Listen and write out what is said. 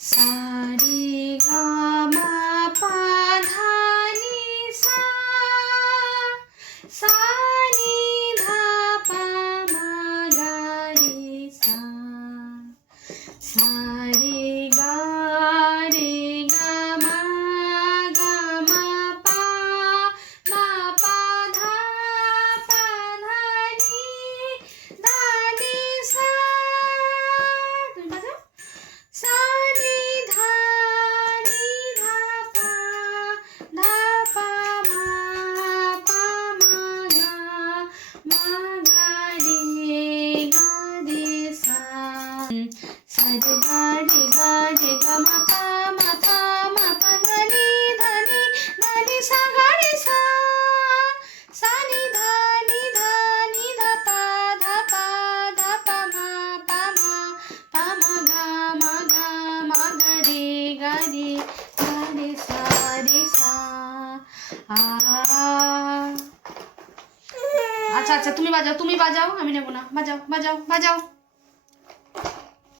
सा रे गा मा पा धा नि सा, सा नि धा पा मा गा रे सा, सा रे गा मा पा धा नि सा। तुम्ही बजाव. सा नि धा पा मा गा रे सा. सा रे गा मा पा धा नि धा नि सा गा रे सा. सा नि धा पा मा मा गा रे सा रे सा. আচ্ছা আচ্ছা, তুমি বাজাও, আমি নেবো না, বাজাও বাজাও বাজাও.